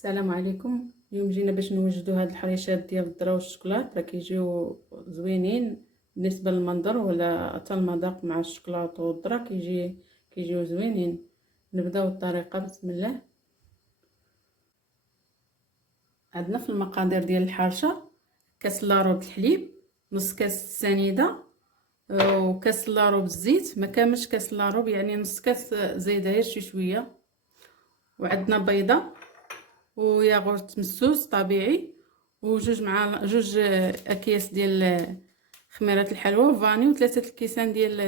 السلام عليكم. اليوم جينا باش نوجدوا هاد الحريشات ديال الذره والشوكولات، راه كيجيو زوينين بالنسبه للمنظر ولا حتى المذاق مع الشوكولاط والذره كيجيو زوينين. نبداو الطريقه. بسم الله. عندنا في المقادير ديال الحرشه كاس لاروب الحليب، نص كاس سنيده، وكاس لاروب الزيت، ما كاملش كاس لاروب، يعني نص كاس زايده غير شويه. وعندنا بيضه وياغورت مسوس طبيعي، جوج اكياس ديال خميره الحلوى فاني، وثلاثه الكيسان ديال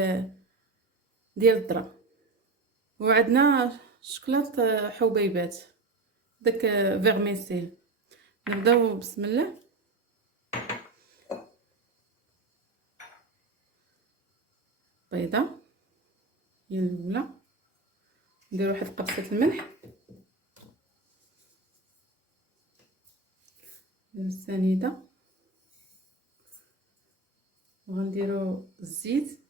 الذره. وعندنا شوكولات حبيبات داك فيرميسيل. نبداو. بسم الله. بيضه هي الاولى، ندير واحد قبصه الملح، ندير السنيده، وغنديرو الزيت.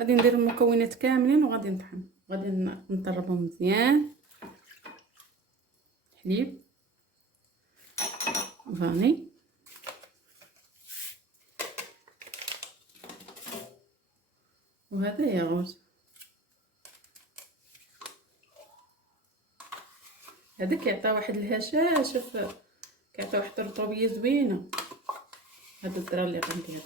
غادي ندير المكونات كاملين وغادي نطحن، غادي نطربهم مزيان. حليب فاني، وهذا ياغورت. هذا كيعطي واحد الهشاشه، كيعطي واحد الرطوبيه زوينه. هاد الذره اللي غندير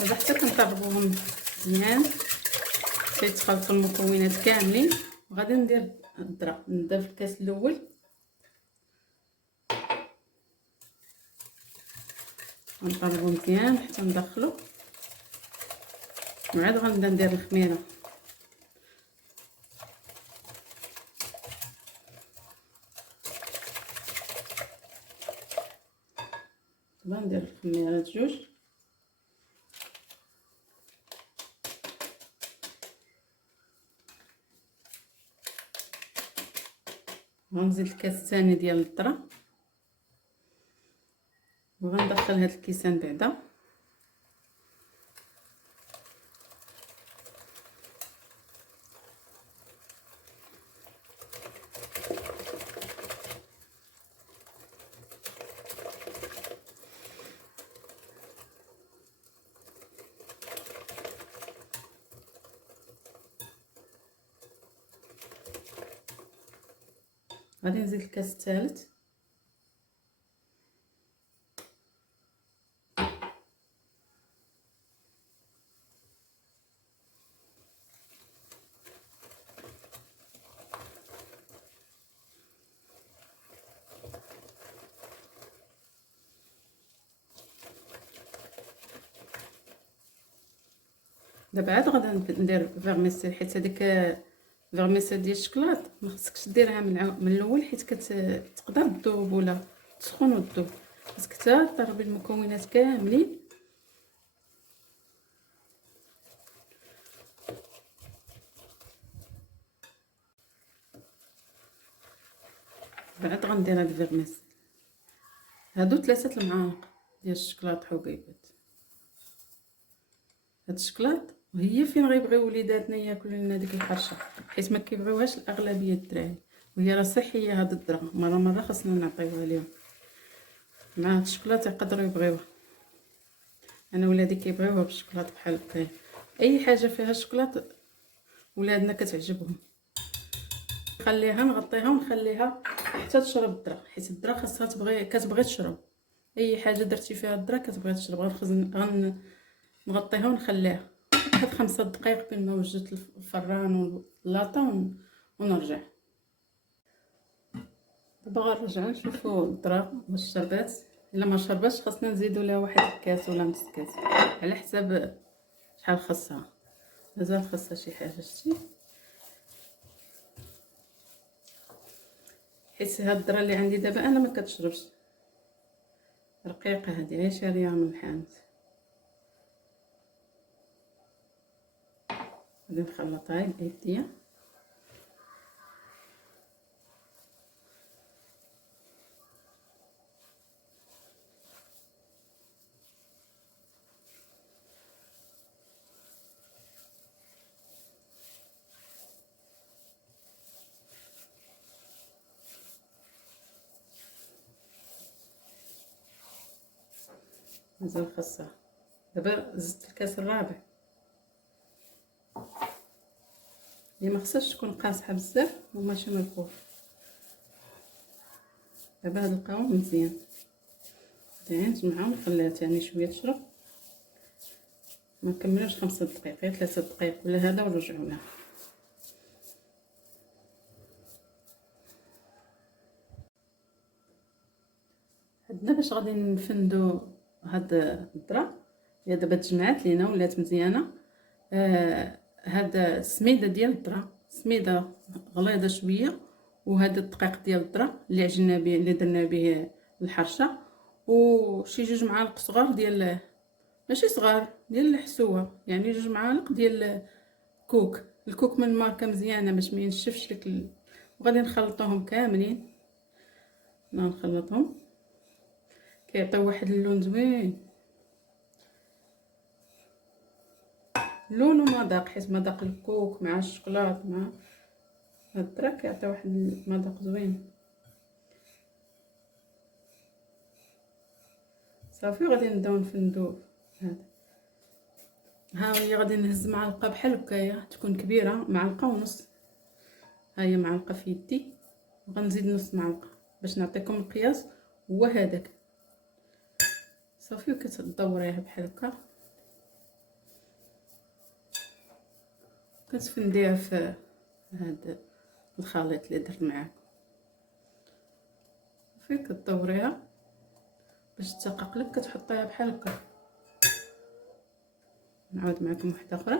هذا حتى كنطربوهم مزيان كيتخلطوا المكونات كاملين. وغادي ندير الذره. نبدا في الكاس الاول، غنطربو مزيان حتى ندخلو، وعاد غنبدا ندير الخميره. ندير الخميره جوج، غنزيد الكاس الثاني ديال الذره، وغندخل هاد الكيسان بعدا. غادي نزيد الكاس الثالث، دابا عاد غادي ندير فيرميسيل، حيت هذيك فيرميسيل ديال الشكلاط ما خصكش ديرها من الاول، حيت كتقدر تذوب ولا تسخن وتذوب. خصك حتى طربي المكونات كاملين. بعد غندير هاد الفيرميسيل، هادو 3 المعالق ديال الشكلاط حبيبات. هاد الشكلاط وهي فين غيبغيو وليداتنا ياكلوا لنا ديك الحرشه، حيت ما كيبغيوهاش الاغلبيه الدراري، وهي راه صحيه. هاد الذره مره خصنا نعطيوها ليهم. مع هاد الشكلاط يقدروا يبغيوها. انا ولادي كيبغيوها بالشكلاط بحال هكا. اي حاجه فيها الشكلاط ولادنا كتعجبهم. نخليها نغطيها ونخليها حتى تشرب الذره، حيت الذره خاصها كتبغي تشرب. اي حاجه درتي فيها الذره كتبغي تشرب. نغطيها ونخليها واحد 5 دقائق بين ما وجدت الفران واللاطه ونرجع. دابا غنرجعو نشوفو الذره واش شربات. الا ما شرباتش خاصنا نزيدو لها واحد الكاس ولا نص كاس على حساب شحال خاصها. مازال خاصها شي حاجه، شتي، حيت هاد الذره اللي عندي دابا انا ما كتشربش. رقيقه هذه، غير شاريها من الحانوت. غادي نخلطها بيديا. مازال خاصها. دابا زدت الكاس الرابع اللي ما خصهاش تكون قاصحه بزاف وماشي من الفوق. دابا هاد القوام مزيان، غادي نجمعهم ونخليها تاني شويه تشرب. ما نكملوش 5 دقائق، غير 3 دقائق ولا هذا ونرجعوا لها. عندنا باش غادي نفندو هاد الذره هي دابا تجمعات لينا ولات مزيانه. هاد السميده ديال الذره، سميده غليظه شويه، وهذا الدقيق ديال الذره اللي عجننا به اللي درنا به الحرشه، وشي 2 معالق صغار ديال ماشي صغار ديال الحسوه، يعني 2 معالق ديال كوك. الكوك من ماركه مزيانه باش ما ينشفش لك وغادي نخلطوهم كاملين. نخلطهم كيعطيو واحد اللون زوين، لون ومذاق، حيت مذاق الكوك مع الشوكولات مع الذره كيعطي واحد المذاق زوين. صافي غادي نبداو نفندو هذا. ها هي غادي نهز معلقه بحال هكايا تكون كبيره، معلقه ونص. ها هي معلقه في يدي، وغنزيد نص معلقه باش نعطيكم القياس هو هذاك. صافي وكتدوريها بحال هكا، كتفنديها في هذا الخليط اللي درت معاكم. صافي كدوريها باش تدقق لك، كتحطيها بحال هكا. نعاود معكم واحده اخرى.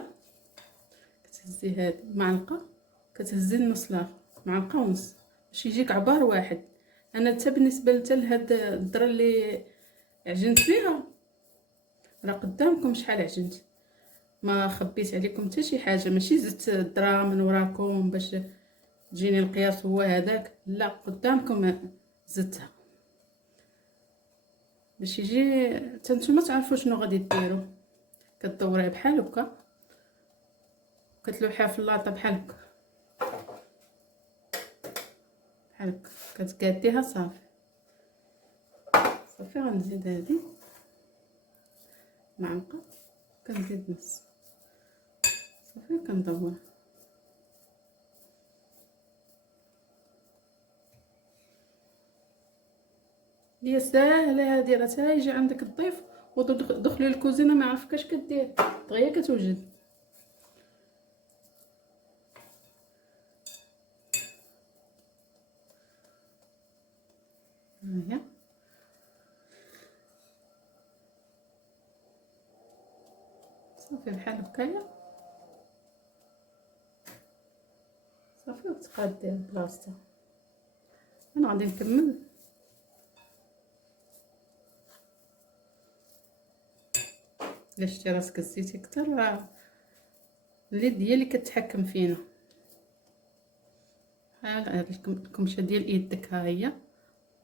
كتهزي هذه معلقه، كتهزي النص الاخر معلقه ونص باش يجيك عبار واحد. انا حتى بالنسبه لهاد الذره اللي عجنت بها راه قدامكم شحال عجنت، ما خبيت عليكم حتى شي حاجه، ماشي زدت الذره من وراكم باش تجيني القياس هو هذاك، لا قدامكم زدتها باش يجي حتى نتوما تعرفوا شنو غادي ديروا. كدوريه بحال هكا، كتلوحيها في اللاطه بحال هكا بحال هكا، كتقاديها. صافي صافي غنزيد هذه معلقه، كنزيد نص. صافي كندور. هي ساهله هذه، راه تا يجي عندك الضيف ودخلي للكوزينه ما عرفك اش كدير، دغيا كتوجد. ها هي صافي بحال هكايا. صافي وتقاديها بلاصتها. انا غادي نكمل. الا شتي راسك زيتي كتر راه اليد هي اللي كتحكم فينا. ها الكمشه ديال يدك، ها هي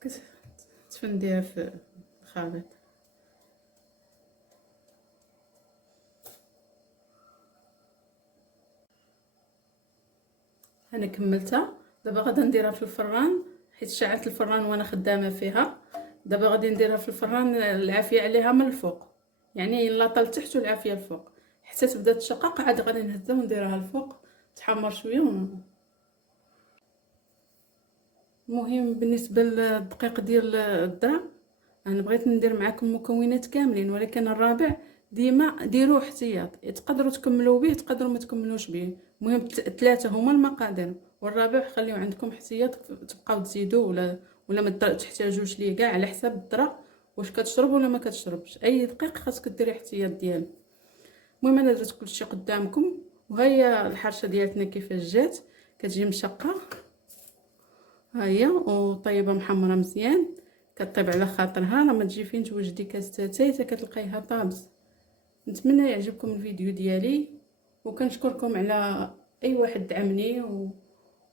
كتفنديها في الخليط. انا كملتها. دابا غادي نديرها في الفران، حيت شعلت الفران وانا خدامه فيها. دابا غادي نديرها في الفران العافيه عليها من الفوق، يعني اللاطه لتحت والعافيه الفوق، حتى تبدا تشقق. عاد غادي نهزها ونديرها الفوق تحمر شويه. المهم بالنسبه للدقيق ديال الذره، انا بغيت ندير معكم المكونات كاملين، ولكن الرابع ديما ديروه احتياط. تقدروا تكملوا به، تقدروا ما تكملوش به. المهم 3 هما المقادير، والرابع خليو عندكم احتياط، تبقاو تزيدوا ولا ما تحتاجوش ليه كاع، على حساب الذره واش كتشرب ولا ما كتشربش. اي دقيق خاصك ديري احتياط ديالو. المهم انا درت كلشي قدامكم، وهي الحرشه ديالتنا كيفاش جات. كتجي مشقه، ها هي وطيبه محمره مزيان. كطيب على خاطرها، راه ما تجي فين توجدي كاس اتاي حتى كتلقايها طابس. نتمنى يعجبكم الفيديو ديالي، وكنشكركم على اي واحد دعمني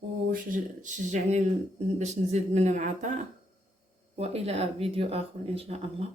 وشجعني باش نزيد من العطاء. والى فيديو اخر ان شاء الله.